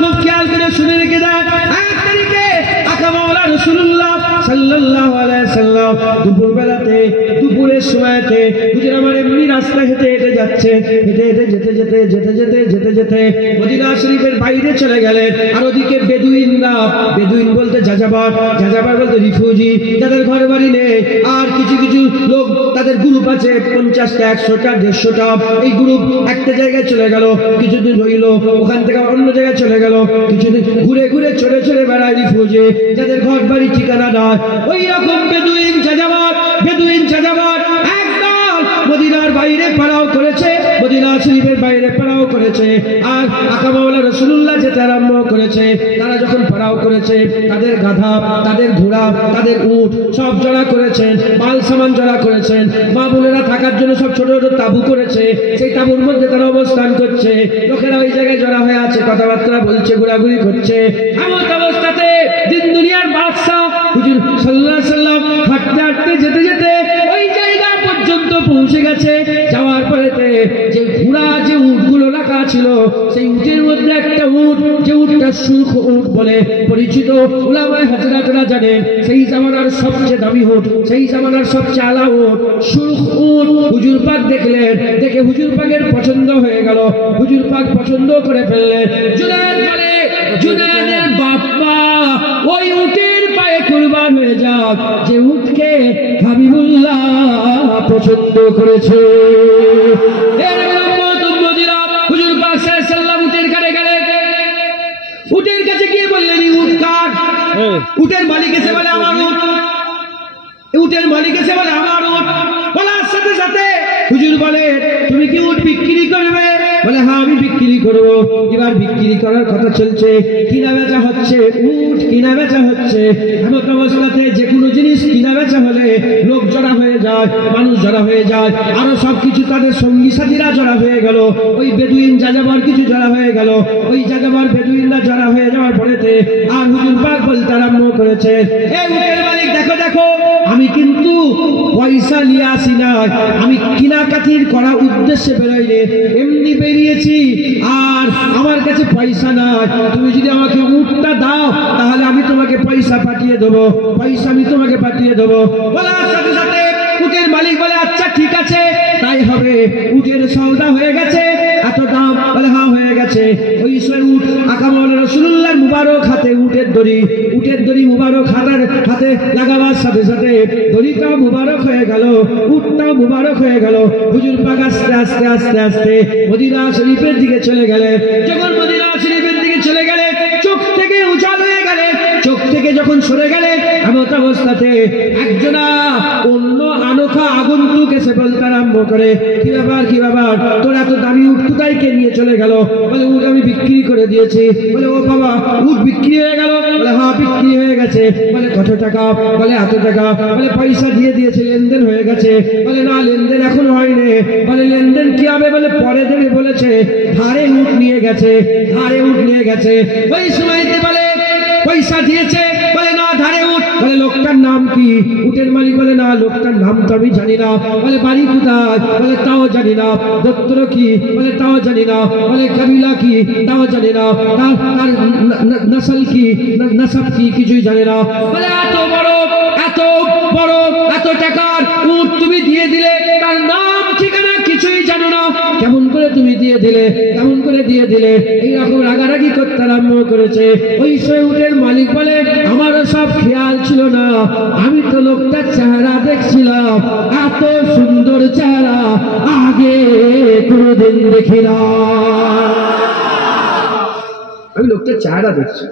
খুব খেয়াল করে শুনে রেখে দেন, 1 তারিখে আকা মাওলা রাসূলুল্লাহ সাল্লাল্লাহু আলাইহি সাল্লাম দুপুরের সময়তে হুজুর আমার এমনি রাস্তা হেঁটে যাচ্ছে, যেতে মদিনা শরীফের বাইরে চলে গেলেন। আর ওদিকে বেদুইন বলতে যাযাবর বলতে রিফিউজি, যাদের ঘর বাড়ি নেই। আর কিছু লোক, তাদের গ্রুপ আছে 50টা, 100টা, 150টা। এই গ্রুপ একটা জায়গায় চলে গেল, কিছুদিন রইল, ওখান থেকে অন্য জায়গায় চলে গেল, কিছুদিন ঘুরে চলে বেড়ায় রিফিউজি, যাদের ঘর বাড়ি ঠিকানা নয়। ওই রকম বেদুইন যাযাবর একদল মদিনার বাইরে পাড়াও করেছে, মদিনা শরীফের বাইরে পাড়াও করেছে। আর আকা মাওলা রাসূলুল্লাহ যেতে আরম্ভ করেছে। তারা যখন পাড়াও করেছে, তাদের গাধা, তাদের ঘোড়া, তাদের উট সব জড়া করেছেন, মাল সামান জড়া করেছেন। মা বোনেরা থাকার জন্য সব ছোট ছোট তাঁবু করেছে, সেই তাঁবুর মধ্যে তারা অবস্থান করছে। লোকেরা ওই জায়গায় জড়া হয়ে আছে, কথাবার্তা বলছে, ঘোরাঘুরি করছে। এমন অবস্থাতে দিন দুনিয়ার বাদশা হুজুর সাল্লাল্লাহু আলাইহি সাল্লাম হাঁটতে যেতে ওই জায়গা পর্যন্ত পৌঁছে গেছে। যাওয়ার পরেতে যে ঘোড়া, যে উটগুলো রাখা ছিল, সেই উটের মধ্যে একটা উট, যে উটটা সুরখ উট বলে পরিচিত, উলামায়ে হাজরাতরা জানেন সেই জামানার সবচেয়ে দামি উট, সেই জামানার সবচেয়ে আলা উট সুরখ উট। হুজুর পাক দেখলেন, দেখে হুজুর পাকের পছন্দ হয়ে গেল, হুজুর পাক পছন্দ করে ফেললেন। জুনায়েদ বলে, জুনায়েদের বাপ্পা ওই উটের পায়ে কুরবান হয়ে যাক যে উটকে হাবিবুল্লাহ পছন্দ করেছে। হুজুর পাক সাল্লাল্লাহু আলাইহি ওয়াসাল্লাম উটের কাছে গেলেন, উটের কাছে গিয়ে বললেন উট কার? উটের মালিক এসে বলে আমার উট, উটের মালিক এসে বলে আমার উট। বলার সাথে সাথে হুজুর বলে তুমি কি উট বিক্রি করবে? বলে হ্যাঁ আমি বিক্রি করব। এবার বিক্রি করার কথা চলছে, কিনা বেচা হচ্ছে, উট কিনা বেচা হচ্ছে। এমন অবস্থাতে যে কোনো জিনিস কিনা বেচা হলে লোক জড়া হয়ে যায়, মানুষ জড়া হয়ে যায়, আরো সবকিছু তাদের সঙ্গী সাথীরা জড়া হয়ে গেল। ওই বেদুইন যাযাবর কিছু জড়া হয়ে গেল, ওই যাযাবর বেদুইনরা জড়া হয়ে যাওয়ার পরেতে আর হুজুর পাক বলতে আরম্ভ করেছে, এই উটের মালিক দেখো দেখো, আমি কিন্তু পয়সা নিয়ে আসি না, আমি কিনাকাটির করা উদ্দেশ্যে বেরোইনি, এমনি বেরিয়েছি, আর আমার কাছে পয়সা নাই। তুমি যদি আমাকে উটটা দাও তাহলে আমি তোমাকে পয়সা পাঠিয়ে দেবো, পয়সা আমি তোমাকে পাঠিয়ে দেবো। বলার সাথে সাথে উটের মালিক বলে আচ্ছা ঠিক আছে তাই হবে, উটের সওদা হয়ে গেছে, এত দাম? বলে হ্যাঁ হয়ে গেছে। ওই সময় উট আকামল রাসূলুল্লাহ মুবারক হাতে উটের দড়ি মুবারক হাতে লাগাবার সাথে সাথে দড়িটা মুবারক হয়ে গেল, উটটাও মুবারক হয়ে গেল। হুজুর পাক আস্তে আস্তে আস্তে আস্তে মদিনা শরীফের দিকে চলে গেলেন। যখন মদিনা শরীফের দিকে চলে গেলেন, চোখ থেকে উজাড় হয়ে গেলেন, চোখ থেকে যখন সরে গেলেন, এমন অবস্থাতে একজনা অন্য আনোখা আগন্তুক এসে বলতে আরম্ভ করে, কি ব্যাপার কি ব্যাপার, তোর এত দামি উট কোথায় কে নিয়ে চলে গেল? বলে উট আমি বিক্রি করে দিয়েছি। বলে ও বাবা উট বিক্রি হয়ে গেল? বলে হ্যাঁ বিক্রি হয়ে গেছে। বলে কত টাকা? বলে এত টাকা। বলে পয়সা দিয়ে দিয়েছে, লেনদেন হয়ে গেছে? বলে না লেনদেন এখন হয়নি। বলে লেনদেন কি হবে? বলে পরে দেবে বলেছে, ধারে উট নিয়ে গেছে, ধারে উট নিয়ে গেছে। ওই সময়তে বলে পয়সা দিয়েছে? বলে না ধারে উট। বলে লোকটার নাম কি? উটের মালিক বলে না লোকটার নাম তো আমি জানি না। বলে বাড়ি কোথায়? বলে তাও জানি না। গোত্র কি? বলে তাও জানি না। বলে কবিলা কি? তাও জানি না। তার নসল কি, নসব কি, কিছুই জানি না। বলে এত বড় এত টাকার উট তুমি দিয়ে দিলে, তার নাম ঠিকানা কিছুই জানো না, কেমন করে তুমি দিয়ে দিলে, কেমন করে দিয়ে দিলে? এইরকম রাগারাগি করতে আরম্ভ করেছে। ওই সময় উটের মালিক বলে আমারও সব খেয়াল ছিল না, আমি তো লোকটার চেহারা দেখছিলাম, এত সুন্দর চেহারা আগে কোনোদিন দেখি না। আমি লোকটার চেহারা দেখছি।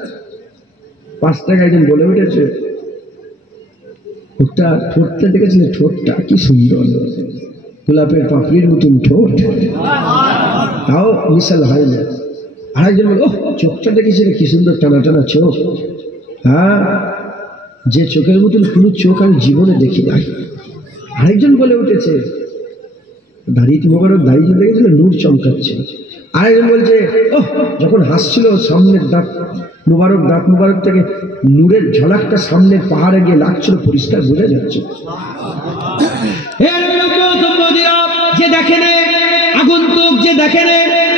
5 টাকা একজন বলে উঠেছে, ওটা ঠোঁটটা দেখেছিলে, ঠোঁটটা কি সুন্দর, গোলাপের পাপড়ির মতন ঠোঁট, তাও মিশাল হয় না। আরেকজন বলে ও চোখটা দেখেছিলে কি সুন্দর, টানা টানা চোখ, হ্যাঁ যে চোখের মতন কোনো চোখ আমি জীবনে দেখি নাই। আরেকজন বলে উঠেছে দাড়ি মোবারক, দাড়ি যে দেখেছিল নূর চমকাচ্ছে। আরেকজন বলছে ও যখন হাসছিল সামনের দাঁত মুবারক থেকে নূরের ঝলকটা সামনের পাহাড়ে গিয়ে লাগছিল, পরিষ্কার বোঝা যাচ্ছে। যে দেখেন আগন্তুক, যে দেখেন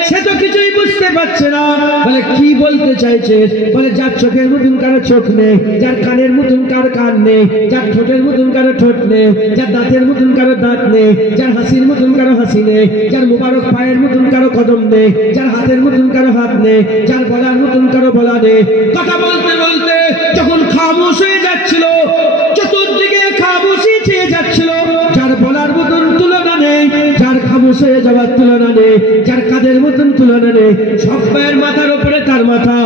সে তো কিছুই বুঝতে পারছে না। বলে কি বলতে চাইছে? বলে যার চোখের মতন কারো চোখ নেই, যার কানের মতন কারো কান নেই, যার ঠোঁটের মতন কারো ঠোঁট নেই, যার দাঁতের মতন কারো দাঁত নেই, যার হাসির মতন কারো হাসি নেই, যার মুবারক পায়ের মতন কারো কদম নেই, যার হাতের মতন কারো হাত নেই, যার বলার মতন কারো বলা নেই। কথা বলতে বলতে যখন খামোশ হয়ে যাচ্ছিল, চতুর্দিকে খামোশি ছেয়ে যাচ্ছিল, যার বলার মতন তুলনা নেই, যার খামোশ হয়ে যাওয়ার তুলনা নেই, যার কাদের মতন তুলনা নেই, সব পায়ের মাথার উপরে তার মাথা,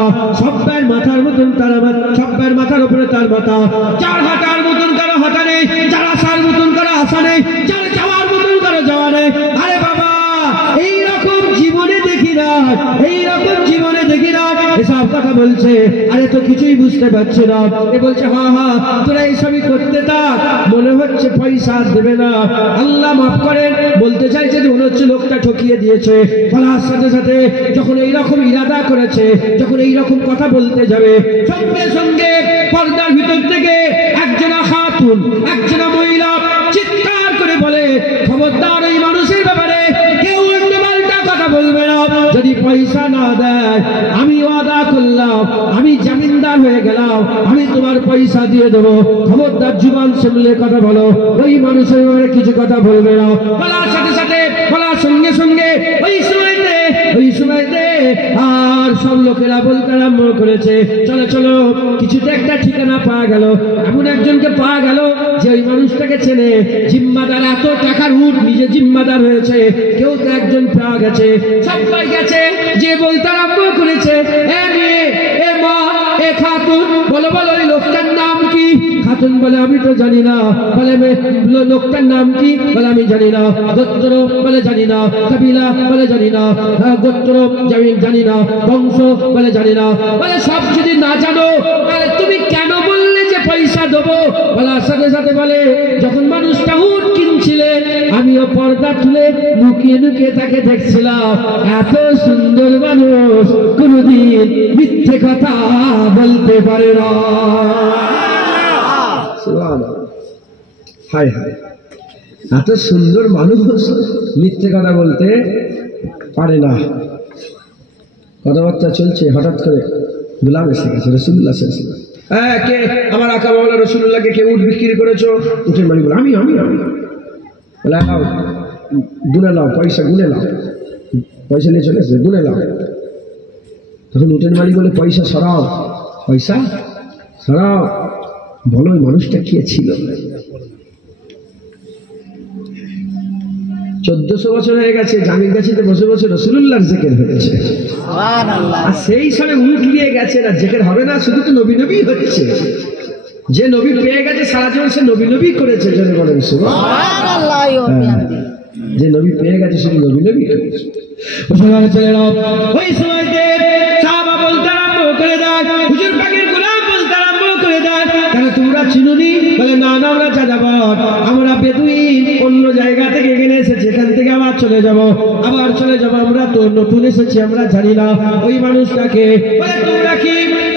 সব পায়ের মাথার মতন তার মাথা, সব পায়ের মাথার উপরে তার মাথা, যার হাঁটার মতন কারো হাঁটা নেই, যার আসার মতন কারো আসা নেই, যার যাওয়ার মতন কারো যাওয়া নেই। আরে বাবা এইরকম জীবনে দেখি না, এইরকম জীবনে দেখি না। এসব কথা বলছে, আরে তো কিছুই বুঝতে পারছে না। এ বলছে হ্যাঁ হ্যাঁ তোরা এইসবই করতে থাক, মনে হচ্ছে পয়সা দেবে না, আল্লাহ মাফ করেন। বলতে চাইছে যে মনে হচ্ছে লোকটা ঠকিয়ে দিয়েছে। বলার সাথে সাথে যখন এইরকম ইরাদা করেছে, যখন এইরকম কথা বলতে যাবে, সঙ্গে সঙ্গে পর্দার ভিতর থেকে একজনা খাতুন, একজনা মহিলা চিৎকার করে বলে খবরদার এই মানুষের ব্যাপারে কেউ উল্টো পাল্টা কথা বলবে না, যদি পয়সা না দেয়, আমি ওয়াদা করলাম, আমি জামিনদার হয়ে গেলাম, আমি তোমার পয়সা দিয়ে দেবো। খবরদার জুবান শুনলে কথা বলো। ওই মানুষের ব্যাপারে কিছু কথা বলবে না। বলার সাথে সাথে, বলার সঙ্গে সঙ্গে ওই সময়তে আর সব লোকেরা বলতে আরম্ভ করেছে, চলো চলো, কিছুতে একটা ঠিকানা পাওয়া গেল। এমন একজনকে পাওয়া গেল যে ওই মানুষটাকে চেনে, জিম্মাদার, এত টাকার উট, নিজে জিম্মাদার হয়েছে। কেউ তো একজন পাওয়া গেছে, সবাই গেছে, যে বলতে আরম্ভ করেছে, এ মেয়ে, এ মা, এ খাতুন, বলো বলো ওই লোকটার নাম কি? খাতুন বলে আমি তো জানি না। বলে লোকটার নাম কি? বলে আমি জানি না। গোত্র বলে জানি না। কবিলা বলে জানি না। গোত্র জানি না। বংশ বলে জানি না। বলে সব যদি না জানো তাহলে তুমি কেন বললে যে পয়সা দেবো? বলার সাথে সাথে বলে, যখন মানুষটা উট কিনছিলে আমিও পর্দা তুলে লুকিয়ে লুকিয়ে তাকে দেখছিলাম। এত সুন্দর মানুষ কোনদিন মিথ্যে কথা বলতে পারে না। হায় হায়, এত সুন্দর মানুষ মিথ্যে কথা বলতে পারে না। কথাবার্তা চলছে, হঠাৎ করে গোলাম এসে গেছে, রাসূলুল্লাহ সাল্লাল্লাহু আলাইহি ওয়াসাল্লাম। কে? আমার আকা মাওলা রাসূলুল্লাহকে কে উট বিক্রি করেছো? উটের মালিক বলে, আমি আমি আমি। বলে, নাও, গুনে নাও, পয়সা গুনে নাও। পয়সা নিয়ে চলে এসে গুনে নাও। তখন উটের মালিক বলে, পয়সা সরাও, পয়সা সরাও, বলো ওই মানুষটা কে ছিল? 1400 বছর হয়ে গেছে, জামির গাছিতে বসে বসে রাসূলুল্লাহর জিকির হয়েছে। আর সেই সময় উট নিয়ে গেছে, না জিকির হবে না, শুধু তো নবী নবী হচ্ছে। যে নবী পেয়ে গেছে সারা জীবন সে নবী নবী করেছে, জন্য বলেন সুবহানাল্লাহ। যে নবী পেয়ে গেছে শুধু নবী নবী করেছে। ওই সময়তে সাহাবা বলতে আরম্ভ করে দেয়, হুজুর পাকের গোলাম বলতে আরম্ভ করে দেয়, কেন তোমরা চিনুনি? বলে, না না, আমরা যাযাবর, আমরা বেদুইন, অন্য জায়গা থেকে এখানে এসেছি, এখান থেকে আবার চলে যাব, আমরা তো নতুন এসেছি, আমরা জানি না ওই মানুষটাকে। বলে, তোমরা কি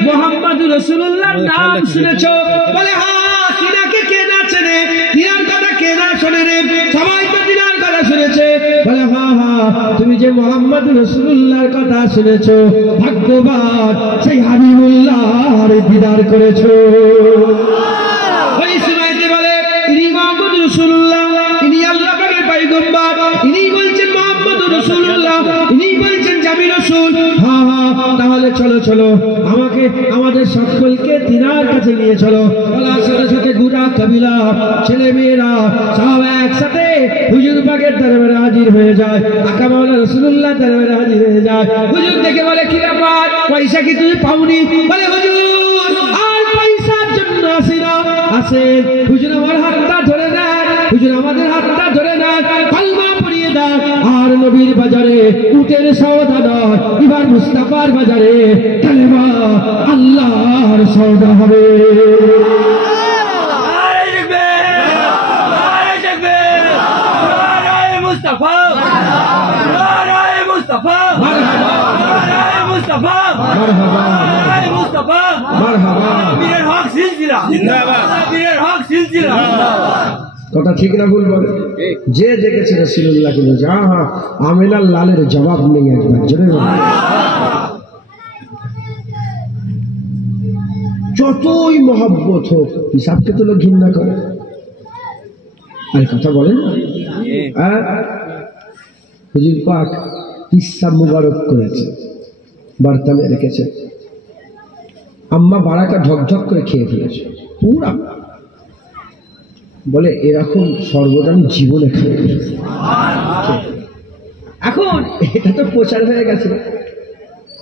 মুহাম্মদুর রাসূলুল্লাহর নাম শুনেছো? বলে, হ্যাঁ, তিনাকে কে না চেনে, তিনার কথা কে না শোনে রে? সবাই তো তিনার কথা শুনেছে। বলে, হ্যাঁ হ্যাঁ, তুমি যে মুহাম্মদুর রাসূলুল্লাহর কথা শুনেছো, ভাগ্যবান, সেই হাবিবুল্লাহর দিদার করেছো। ওই সময়তে বলে, ইনি মুহাম্মদুর রাসূলুল্লাহ, ইনি আল্লাহ পাকের পয়গম্বর, ইনি বলছেন মুহাম্মদুর রাসূলুল্লাহ, ইনি বলছেন জামি রাসূল। হ্যাঁ হ্যাঁ, তাহলে চলো চলো, আমাদের সকলকে তিনার কাছে নিয়ে চলো। বলার সাথে সাথে গোটা কবিলা, ছেলে মেয়েরা সব একসাথে হুজুর পাকের দরবারে হাজির হয়ে যায়, আকা মাওলানা রাসূলুল্লাহ দরবারে হাজির হয়ে যায়। হুজুর দেখে বলে, কি ব্যাপার, পয়সা কি তুমি পাওনি? বলে, হুজুর আর পয়সার জন্য আসি না, আসে হুজুর আমার হাতটা ধরে দেয়, হুজুর আমাদের হাতটা ধরে নেয়, কলমা পড়িয়ে দেয়, আর নবীর বাজারে উটের সওদা নয়, এবার মুস্তাফার বাজারে কালেমা আল্লাহর সওদা হবে। কথা ঠিক না ভুল বলে? যে দেখেছে রাসূলুল্লাহকে বলছে, হ্যাঁ, আমেনার লালের জবাব নেই। একবার জোরে যতই মহব্বত হোক, হিসাবকে তো লোক ঘৃণা করে। আর কথা বলেন, হুজুর পাক ইসলাম মুবারক করেছে, বার্তানে রেখেছে, আম্মা বারাকা ঢকঢক করে খেয়ে ফেলেছে পুরা। বলে, এরকম শরবত আমি জীবনে খাই। এখন এটা তো প্রচার হয়ে গেছে।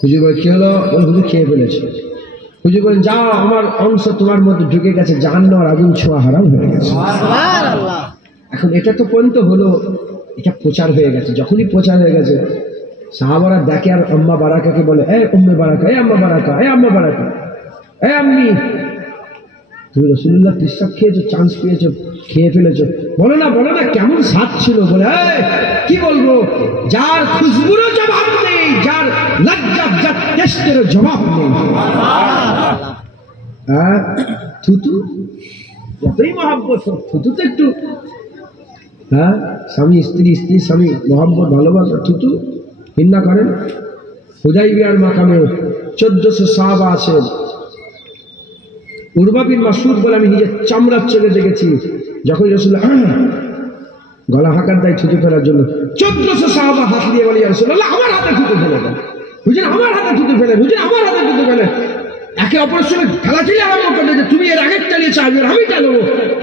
হুজুর বলে, কি হলো? বলে, হুজুর খেয়ে ফেলেছে। হুজুর বলেন, যাও, আমার অংশ তোমার মধ্যে ঢুকে গেছে, জাহান্নামের আগুন ছোঁয়া হারাম হয়ে গেছে। এখন এটা তো পর্যন্ত হলো, এটা প্রচার হয়ে গেছে। যখনই প্রচার হয়ে গেছে, সাহাবারা দেখে আর আম্মা বারাকাকে বলে, এ উম্মে বারাকা, এ আম্মা বারাকা, এ আম্মা বারাকা, এ আম্মি, তুমি রাসূলুল্লাহ পেশাব খেয়েছো, চান্স পেয়েছো, খেয়ে ফেলেছো, বলো না বলো না, কেমন স্বাদ ছিল? বলে, কি বলবো, যার খুশবুরও জবাব নেই, যার লজ্জাত টেস্টেরও জবাব নেই। থুতু যতই মহব্বত হোক, থুতু তো একটু, স্বামী স্ত্রী, স্ত্রী স্বামী, মহব্বত ভালোবাসা, থুতু ঘৃণা করেন? হুদাইবিয়ার মাকামে 1400 সাহাবা আছেন। উরওয়া বিন মাসউদ বলে আমি নিজের চামড়ার চোখে দেখেছি, যখন রাসূলুল্লাহ গলা হাঁকার দেয় থুতু ফেলার জন্য, 1400 সাহাবা হাত দিয়ে বলে ইয়া রাসূলুল্লাহ আমার হাতে থুতু ফেলে দেন, হুজুর আমার হাতে থুতু ফেলেন, হুজুর আমার হাতে থুতু ফেলেন। একে অপরের সঙ্গে খেলাচেলি আরম্ভ করলে যে তুমি এর আগের চালিয়েছো, আমি চালাবো,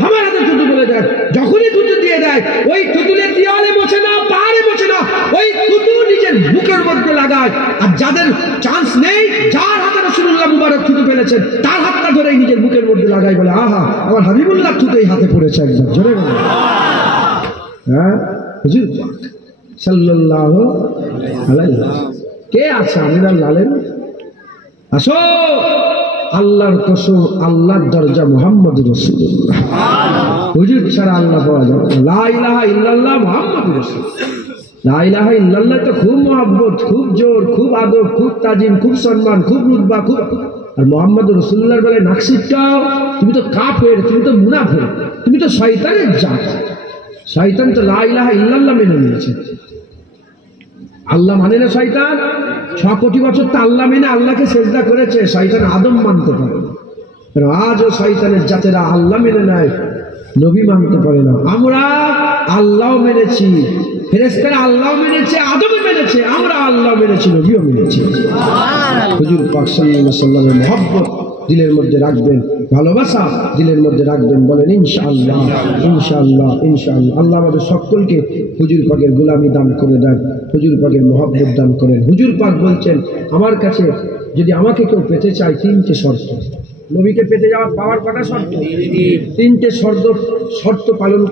আমার হাতে থুতু ফেলে দেন। যখনই থুতু দিয়ে দেয়, ওই থুতুলের দেওয়ালে বসে না, পাহাড়ে বসে না, ওই থুতু নিজের বুকের মধ্যে লাগায়। আর যাদের চান্স নেই, যার হাতে রাসূলুল্লাহ মুবারক থুতু ফেলেছেন, তার হাতটা ধরে নিজের বুকের মধ্যে লাগায়, বলে আহা আমার হাবিবুল্লাহ থুতু এই হাতে পড়েছে একদম জোরে বলে। হ্যাঁ হুজুর সাল্লাল্লাহু আলাইহি ওয়াসাল্লাম কে আছে আমিরাল লালেন? আসো, আল্লাহর কসম, আল্লাহর দরজা মুহাম্মদুর রাসূলুল্লাহ। হুজুর ছাড়া আল্লাহ পাওয়া যাবে না। লা ইলাহা ইল্লাল্লাহ মুহাম্মাদুর রাসূলুল্লাহ। লা ইলাহা ইল্লাল্লাহ তো খুব মহব্বত, খুব জোর, খুব আদব, খুব তাজিম, খুব সম্মান, খুব রুতবা, খুব। আর মুহাম্মদুর রাসূলুল্লাহ বলে নাকশিটটাও, তুমি তো কাফের, তুমি তো মুনাফিক, তুমি তো শয়তানের জাত। শয়তান তো লা ইলাহা ইল্লাল্লাহ মেনে নিয়েছে, আল্লাহ মানে না। শয়তান 6 কোটি বছর তো আল্লাহ মেনে আল্লাহকে সেজদা করেছে, শয়তান আদম মানতে পারে না। আজও শয়তানের জাতেরা আল্লাহ মেনে নেয়, নবী মানতে পারে না। আমরা আল্লাহ মেনেছি, ফেরেশতারা আল্লাহ মেনেছে, আদম মেনেছে, আমরা আল্লাহ মেনেছি, নবীও মেনেছি। হুজুর পাক সাল্লাল্লাহু আলাইহি ওয়াসাল্লামের মহব্বত দিলের মধ্যে রাখবেন, ভালোবাসা দিলের মধ্যে রাখবেন, বলেন ইনশাআল্লাহ ইনশাআল্লাহ ইনশাআল্লাহ। আল্লাহ আমাদের সকলকে হুজুর পাকের গোলামি দান করে দেন, হুজুর পাকের মহব্বত দান করেন। হুজুর পাক বলছেন, আমার কাছে যদি আমাকে কেউ পেতে চায় 3টে শর্ত। নবীকে পেতে যাওয়া পাওয়ার কটা শর্ত? 3টে শর্ত পালন